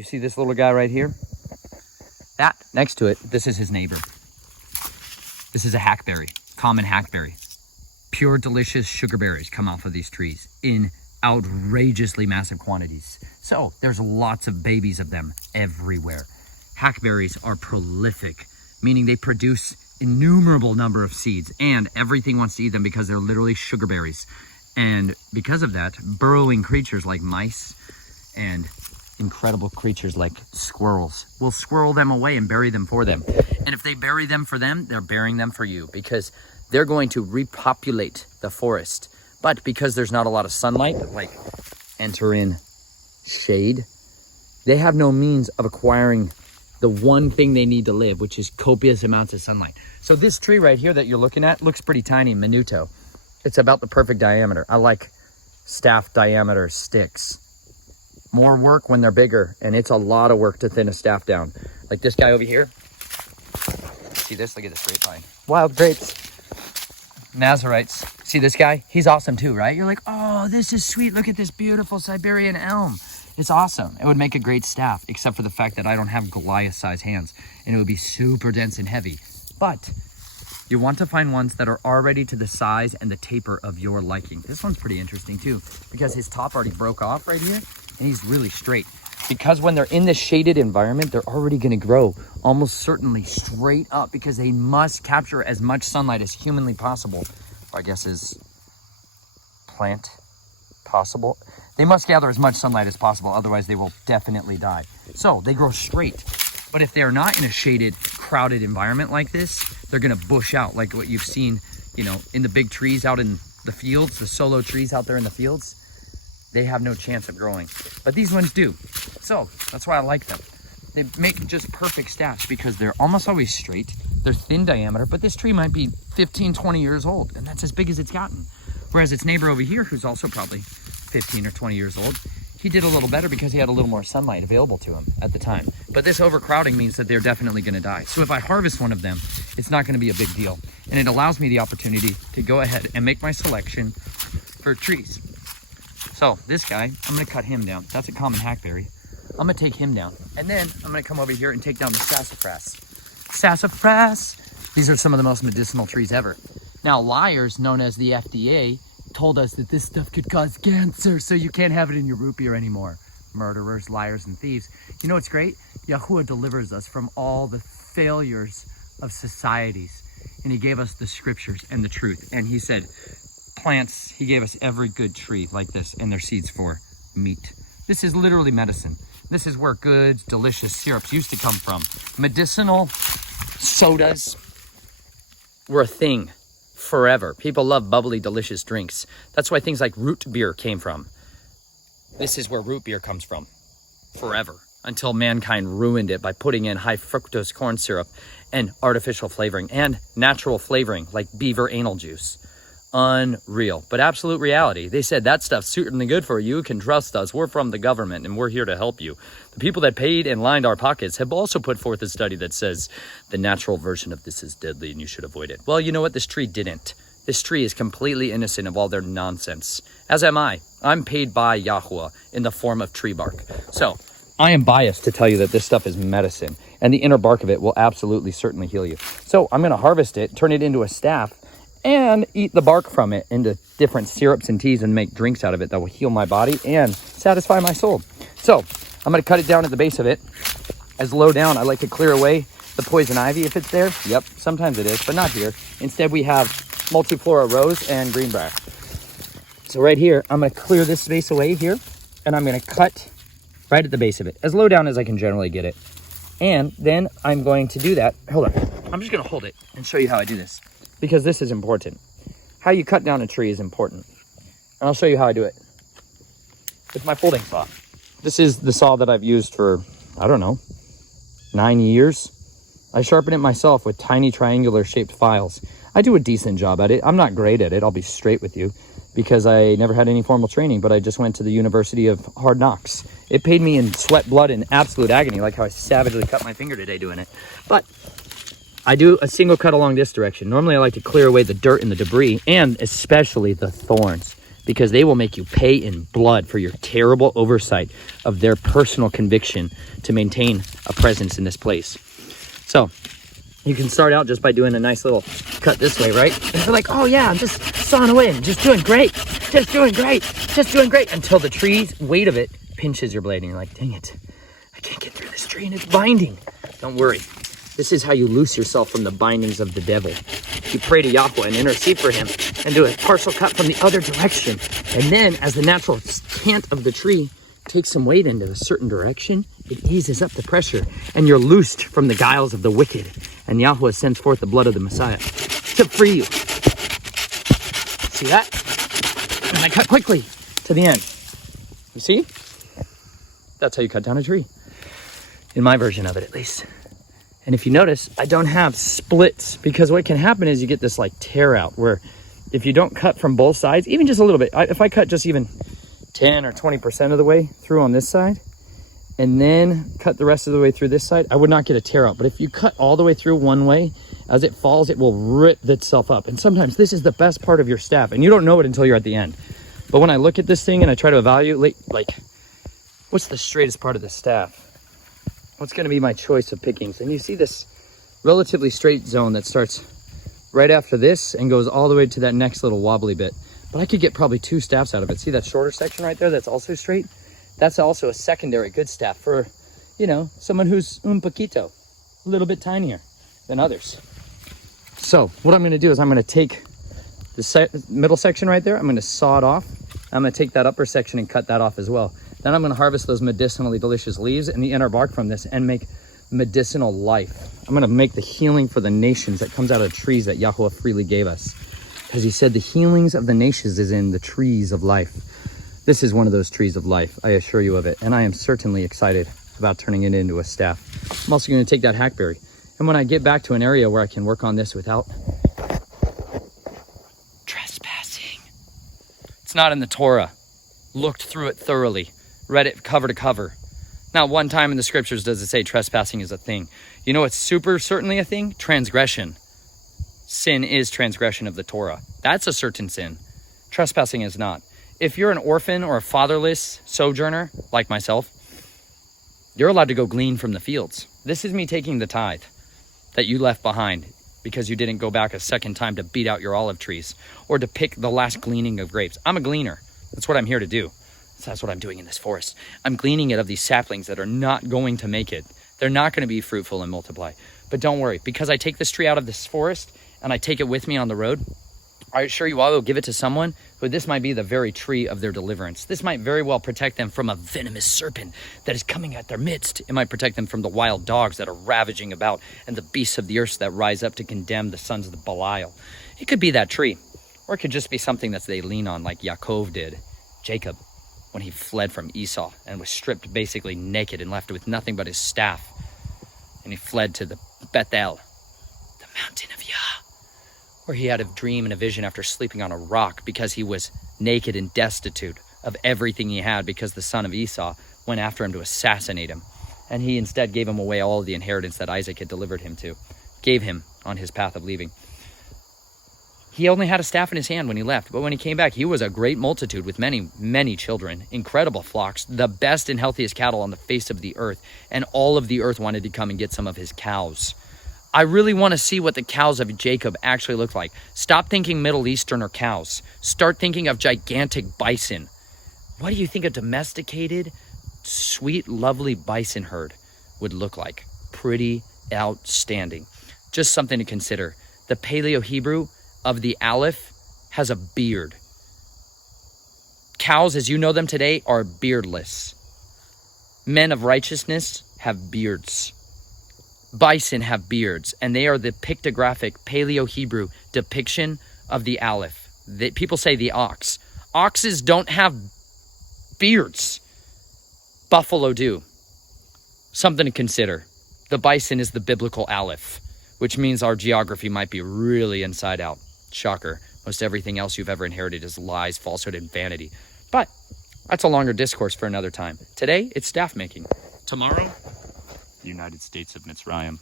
You see this little guy right here? That next to it, this is his neighbor. This is a hackberry, common hackberry. Pure, delicious sugar berries come off of these trees in outrageously massive quantities. So there's lots of babies of them everywhere. Hackberries are prolific, meaning they produce innumerable number of seeds, and everything wants to eat them because they're literally sugar berries. And because of that, burrowing creatures like mice and incredible creatures like squirrels will squirrel them away and bury them for them. And if they bury them for them, they're burying them for you, because they're going to repopulate the forest. But because there's not a lot of sunlight, like enter in shade, they have no means of acquiring the one thing they need to live, which is copious amounts of sunlight. So this tree right here that you're looking at looks pretty tiny, minuto. It's about the perfect diameter. I like staff diameter sticks. More work when they're bigger, and it's a lot of work to thin a staff down. Like this guy over here. See this? Look at this grapevine. Wild grapes. Nazarites. See this guy? He's awesome too, right? You're like, oh, this is sweet. Look at this beautiful Siberian elm. It's awesome. It would make a great staff, except for the fact that I don't have Goliath-sized hands, and it would be super dense and heavy. But you want to find ones that are already to the size and the taper of your liking. This one's pretty interesting too, because his top already broke off right here, and he's really straight. Because when they're in this shaded environment, they're already going to grow almost certainly straight up, because they must capture as much sunlight as humanly possible. Or I guess is plant possible. They must gather as much sunlight as possible, otherwise they will definitely die. So they grow straight. But if they're not in a shaded, crowded environment like this, they're going to bush out, like what you've seen, you know, in the big trees out in the fields, the solo trees out there in the fields. They have no chance of growing, but these ones do. So that's why I like them. They make just perfect staffs because they're almost always straight. They're thin diameter, but this tree might be 15, 20 years old, and that's as big as it's gotten. Whereas its neighbor over here, who's also probably 15 or 20 years old, he did a little better because he had a little more sunlight available to him at the time. But this overcrowding means that they're definitely going to die. So if I harvest one of them, it's not going to be a big deal. And it allows me the opportunity to go ahead and make my selection for trees. So this guy, I'm going to cut him down. That's a common hackberry. I'm going to take him down. And then I'm going to come over here and take down the sassafras. Sassafras! These are some of the most medicinal trees ever. Now, liars, known as the FDA, told us that this stuff could cause cancer, so you can't have it in your root beer anymore. Murderers, liars, and thieves. You know what's great? Yahuwah delivers us from all the failures of societies. And he gave us the scriptures and the truth. And he said, plants, he gave us every good tree like this and their seeds for meat. This is literally medicine. This is where good, delicious syrups used to come from. Medicinal sodas were a thing forever. People love bubbly, delicious drinks. That's why things like root beer came from. This is where root beer comes from forever, until mankind ruined it by putting in high fructose corn syrup and artificial flavoring and natural flavoring like beaver anal juice. Unreal, but absolute reality. They said that stuff's certainly good for you. You can trust us. We're from the government and we're here to help you. The people that paid and lined our pockets have also put forth a study that says the natural version of this is deadly and you should avoid it. Well, you know what? This tree didn't. This tree is completely innocent of all their nonsense. As am I. I'm paid by Yahuwah in the form of tree bark. So I am biased to tell you that this stuff is medicine, and the inner bark of it will absolutely certainly heal you. So I'm going to harvest it, turn it into a staff, and eat the bark from it into different syrups and teas and make drinks out of it that will heal my body and satisfy my soul. So I'm going to cut it down at the base of it. As low down, I like to clear away the poison ivy if it's there. Yep, sometimes it is, but not here. Instead, we have multiflora rose and greenbrier. So right here, I'm going to clear this space away here, and I'm going to cut right at the base of it, as low down as I can generally get it. And then I'm going to do that. Hold on. I'm just going to hold it and show you how I do this, because this is important. How you cut down a tree is important. And I'll show you how I do it with my folding saw. This is the saw that I've used for, I don't know, 9 years. I sharpen it myself with tiny triangular shaped files. I do a decent job at it. I'm not great at it, I'll be straight with you, because I never had any formal training, but I just went to the University of Hard Knocks. It paid me in sweat, blood, and absolute agony, like how I savagely cut my finger today doing it. But I do a single cut along this direction. Normally I like to clear away the dirt and the debris, and especially the thorns. because they will make you pay in blood for your terrible oversight of their personal conviction to maintain a presence in this place. So you can start out just by doing a nice little cut this way, right? And you're like, oh yeah, I'm just sawing away. I'm just doing great. Just doing great. Just doing great. Until the tree's weight of it pinches your blade and you're like, dang it, I can't get through this tree and it's binding. Don't worry. This is how you loose yourself from the bindings of the devil. You pray to Yahweh and intercede for him and do a partial cut from the other direction. And then as the natural cant of the tree takes some weight into a certain direction, it eases up the pressure and you're loosed from the guiles of the wicked. And Yahweh sends forth the blood of the Messiah to free you. See that? And I cut quickly to the end. You see? That's how you cut down a tree. In my version of it, at least. And if you notice, I don't have splits, because what can happen is you get this like tear out where if you don't cut from both sides, even just a little bit, if I cut just even 10 or 20% of the way through on this side and then cut the rest of the way through this side, I would not get a tear out. But if you cut all the way through one way, as it falls, it will rip itself up. And sometimes this is the best part of your staff and you don't know it until you're at the end. But when I look at this thing and I try to evaluate, like, what's the straightest part of the staff? What's going to be my choice of pickings? And you see this relatively straight zone that starts right after this and goes all the way to that next little wobbly bit. But I could get probably 2 staffs out of it. See that shorter section right there that's also straight? That's also a secondary good staff for, you know, someone who's un poquito, a little bit tinier than others. So what I'm going to do is I'm going to take the middle section right there. I'm going to saw it off. I'm going to take that upper section and cut that off as well. Then I'm going to harvest those medicinally delicious leaves and the inner bark from this and make medicinal life. I'm going to make the healing for the nations that comes out of trees that Yahweh freely gave us. Because he said the healings of the nations is in the trees of life. This is one of those trees of life, I assure you of it. And I am certainly excited about turning it into a staff. I'm also going to take that hackberry. And when I get back to an area where I can work on this without trespassing. It's not in the Torah. Looked through it thoroughly. Read it cover to cover. Not one time in the scriptures does it say trespassing is a thing. You know what's super certainly a thing? Transgression. Sin is transgression of the Torah. That's a certain sin. Trespassing is not. If you're an orphan or a fatherless sojourner, like myself, you're allowed to go glean from the fields. This is me taking the tithe that you left behind because you didn't go back a second time to beat out your olive trees or to pick the last gleaning of grapes. I'm a gleaner. That's what I'm here to do. So that's what I'm doing in this forest. I'm gleaning it of these saplings that are not going to make it. They're not going to be fruitful and multiply. But don't worry, because I take this tree out of this forest and I take it with me on the road, I assure you I will give it to someone who this might be the very tree of their deliverance. This might very well protect them from a venomous serpent that is coming at their midst. It might protect them from the wild dogs that are ravaging about and the beasts of the earth that rise up to condemn the sons of the Belial. It could be that tree, or it could just be something that they lean on like Yaakov did, Jacob, when he fled from Esau and was stripped basically naked and left with nothing but his staff. And he fled to the Bethel, the mountain of Yah, where he had a dream and a vision after sleeping on a rock because he was naked and destitute of everything he had because the son of Esau went after him to assassinate him. And he instead gave him away all of the inheritance that Isaac had delivered him to, gave him on his path of leaving. He only had a staff in his hand when he left, but when he came back, he was a great multitude with many, many children, incredible flocks, the best and healthiest cattle on the face of the earth, and all of the earth wanted to come and get some of his cows. I really want to see what the cows of Jacob actually look like. Stop thinking Middle Eastern or cows. Start thinking of gigantic bison. What do you think a domesticated, sweet, lovely bison herd would look like? Pretty outstanding. Just something to consider. The Paleo-Hebrew of the Aleph has a beard. Cows, as you know them today, are beardless. Men of righteousness have beards. Bison have beards, and they are the pictographic Paleo-Hebrew depiction of the Aleph. People say the ox. Oxes don't have beards. Buffalo do. Something to consider. The bison is the biblical Aleph, which means our geography might be really inside out. Shocker. Most everything else you've ever inherited is lies, falsehood, and vanity. But that's a longer discourse for another time. Today, it's staff making. Tomorrow, United States of Mitzrayim.